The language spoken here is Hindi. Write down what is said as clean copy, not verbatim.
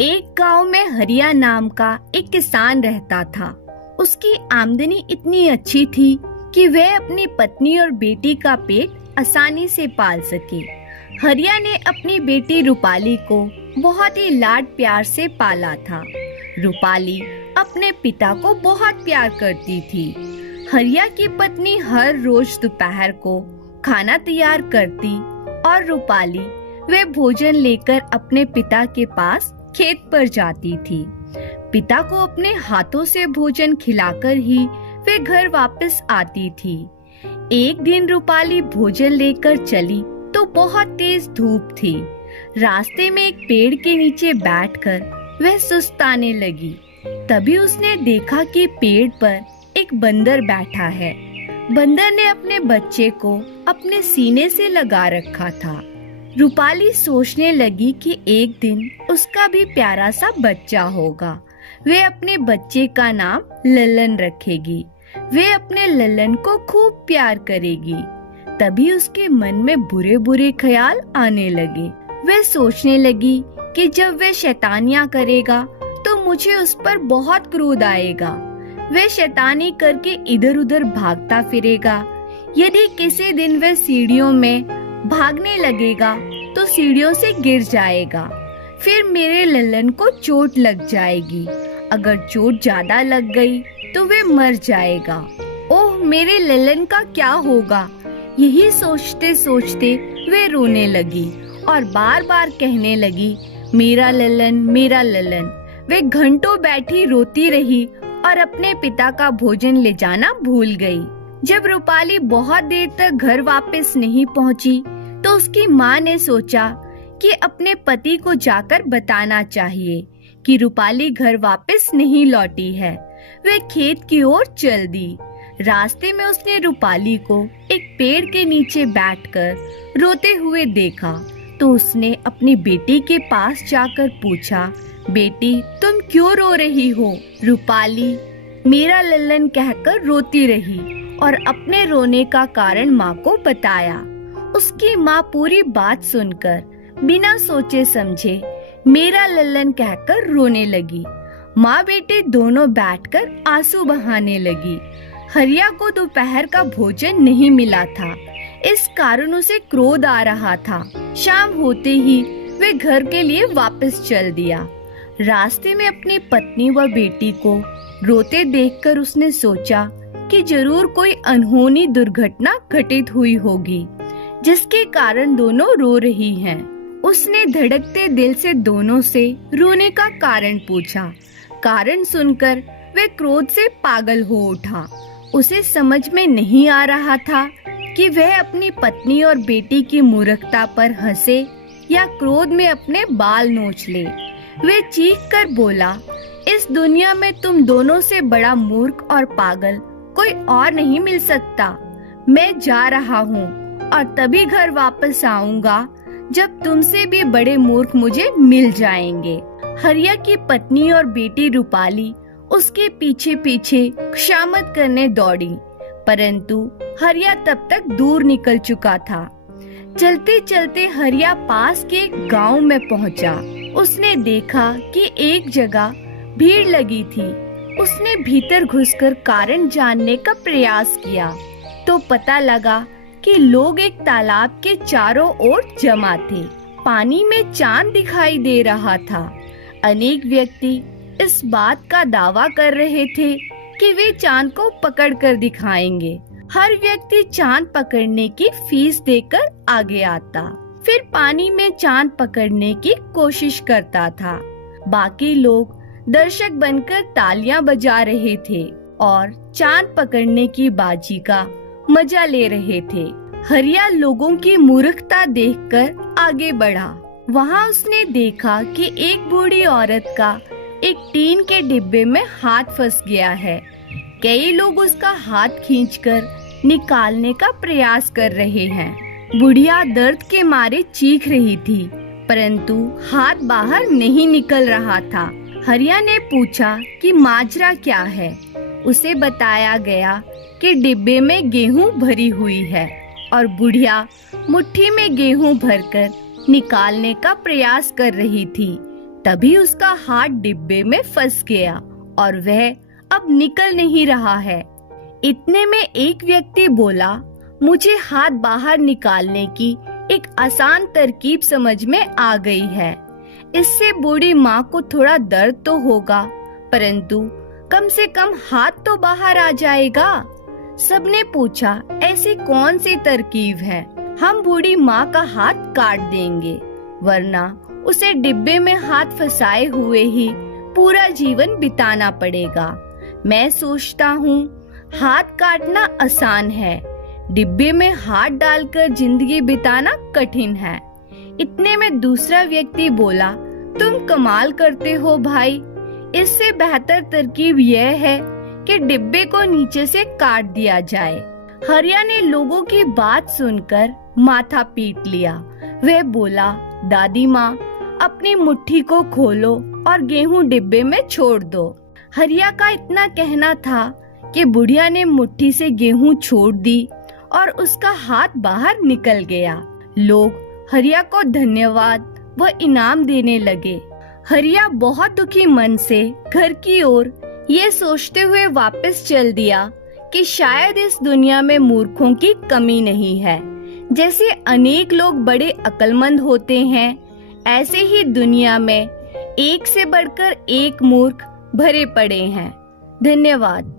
एक गांव में हरिया नाम का एक किसान रहता था। उसकी आमदनी इतनी अच्छी थी कि वह अपनी पत्नी और बेटी का पेट आसानी से पाल सके। हरिया ने अपनी बेटी रूपाली को बहुत ही लाड प्यार से पाला था। रूपाली अपने पिता को बहुत प्यार करती थी। हरिया की पत्नी हर रोज दोपहर को खाना तैयार करती और रूपाली वे भोजन लेकर अपने पिता के पास खेत पर जाती थी। पिता को अपने हाथों से भोजन खिलाकर ही वे घर वापस आती थी। एक दिन रूपाली भोजन लेकर चली तो बहुत तेज धूप थी। रास्ते में एक पेड़ के नीचे बैठकर वह सुस्ताने लगी। तभी उसने देखा कि पेड़ पर एक बंदर बैठा है। बंदर ने अपने बच्चे को अपने सीने से लगा रखा था। रूपाली सोचने लगी कि एक दिन उसका भी प्यारा सा बच्चा होगा। वे अपने बच्चे का नाम ललन रखेगी। वे अपने ललन को खूब प्यार करेगी। तभी उसके मन में बुरे बुरे ख्याल आने लगे। वे सोचने लगी कि जब वह शैतानियां करेगा तो मुझे उस पर बहुत क्रोध आएगा। वह शैतानी करके इधर उधर भागता फिरेगा। यदि किसी दिन वह सीढ़ियों में भागने लगेगा तो सीढ़ियों से गिर जाएगा। फिर मेरे ललन को चोट लग जाएगी। अगर चोट ज्यादा लग गई तो वे मर जाएगा। ओह, मेरे ललन का क्या होगा? यही सोचते सोचते वे रोने लगी और बार बार कहने लगी, मेरा ललन, मेरा ललन। वे घंटों बैठी रोती रही और अपने पिता का भोजन ले जाना भूल गई। जब रूपाली बहुत देर तक घर वापस नहीं पहुंची तो उसकी माँ ने सोचा कि अपने पति को जाकर बताना चाहिए कि रूपाली घर वापस नहीं लौटी है। वे खेत की ओर चल दी। रास्ते में उसने रूपाली को एक पेड़ के नीचे बैठकर रोते हुए देखा तो उसने अपनी बेटी के पास जाकर पूछा, बेटी, तुम क्यों रो रही हो? रूपाली मेरा ललन कहकर रोती रही और अपने रोने का कारण माँ को बताया। उसकी माँ पूरी बात सुनकर बिना सोचे समझे मेरा ललन कहकर रोने लगी। माँ बेटी दोनों बैठकर आंसू बहाने लगी। हरिया को दोपहर का भोजन नहीं मिला था। इस कारण उसे क्रोध आ रहा था। शाम होते ही वे घर के लिए वापस चल दिया। रास्ते में अपनी पत्नी व बेटी को रोते देखकर उसने सोचा कि जरूर कोई अनहोनी दुर्घटना घटित हुई होगी जिसके कारण दोनों रो रही हैं। उसने धड़कते दिल से दोनों से रोने का कारण पूछा। कारण सुनकर वे क्रोध से पागल हो उठा। उसे समझ में नहीं आ रहा था कि वह अपनी पत्नी और बेटी की मूर्खता पर हंसे या क्रोध में अपने बाल नोच ले। वे चीख कर बोला, इस दुनिया में तुम दोनों से बड़ा मूर्ख और पागल कोई और नहीं मिल सकता। मैं जा रहा हूँ और तभी घर वापस आऊंगा जब तुमसे भी बड़े मूर्ख मुझे मिल जाएंगे। हरिया की पत्नी और बेटी रूपाली उसके पीछे पीछे खुशामद करने दौड़ी, परंतु हरिया तब तक दूर निकल चुका था। चलते चलते हरिया पास के एक गांव में पहुंचा। उसने देखा कि एक जगह भीड़ लगी थी। उसने भीतर घुसकर कारण जानने का प्रयास किया तो पता लगा कि लोग एक तालाब के चारों ओर जमा थे। पानी में चांद दिखाई दे रहा था। अनेक व्यक्ति इस बात का दावा कर रहे थे कि वे चांद को पकड़कर दिखाएंगे। हर व्यक्ति चांद पकड़ने की फीस देकर आगे आता, फिर पानी में चांद पकड़ने की कोशिश करता था। बाकी लोग दर्शक बनकर तालियां बजा रहे थे और चांद पकड़ने की बाजी का मजा ले रहे थे। हरिया लोगों की मूर्खता देखकर आगे बढ़ा। वहाँ उसने देखा कि एक बूढ़ी औरत का एक टीन के डिब्बे में हाथ फंस गया है। कई लोग उसका हाथ खींचकर निकालने का प्रयास कर रहे हैं। बुढ़िया दर्द के मारे चीख रही थी, परंतु हाथ बाहर नहीं निकल रहा था। हरिया ने पूछा कि माजरा क्या है। उसे बताया गया कि डिब्बे में गेहूं भरी हुई है और बुढ़िया मुट्ठी में गेहूं भरकर निकालने का प्रयास कर रही थी। तभी उसका हाथ डिब्बे में फंस गया और वह अब निकल नहीं रहा है। इतने में एक व्यक्ति बोला, मुझे हाथ बाहर निकालने की एक आसान तरकीब समझ में आ गई है। इससे बूढ़ी माँ को थोड़ा दर्द तो होगा, परंतु कम से कम हाथ तो बाहर आ जाएगा। सबने पूछा, ऐसी कौन सी तरकीब है? हम बूढ़ी माँ का हाथ काट देंगे, वरना उसे डिब्बे में हाथ फंसाए हुए ही पूरा जीवन बिताना पड़ेगा। मैं सोचता हूँ हाथ काटना आसान है, डिब्बे में हाथ डालकर जिंदगी बिताना कठिन है। इतने में दूसरा व्यक्ति बोला, तुम कमाल करते हो भाई, इससे बेहतर तरकीब यह है कि डिब्बे को नीचे से काट दिया जाए। हरिया ने लोगों की बात सुनकर माथा पीट लिया। वह बोला, दादी माँ, अपनी मुट्ठी को खोलो और गेहूं डिब्बे में छोड़ दो। हरिया का इतना कहना था कि बुढ़िया ने मुट्ठी से गेहूं छोड़ दी और उसका हाथ बाहर निकल गया। लोग हरिया को धन्यवाद व इनाम देने लगे। हरिया बहुत दुखी मन से घर की ओर ये सोचते हुए वापस चल दिया कि शायद इस दुनिया में मूर्खों की कमी नहीं है। जैसे अनेक लोग बड़े अक्लमंद होते हैं, ऐसे ही दुनिया में एक से बढ़कर एक मूर्ख भरे पड़े हैं। धन्यवाद।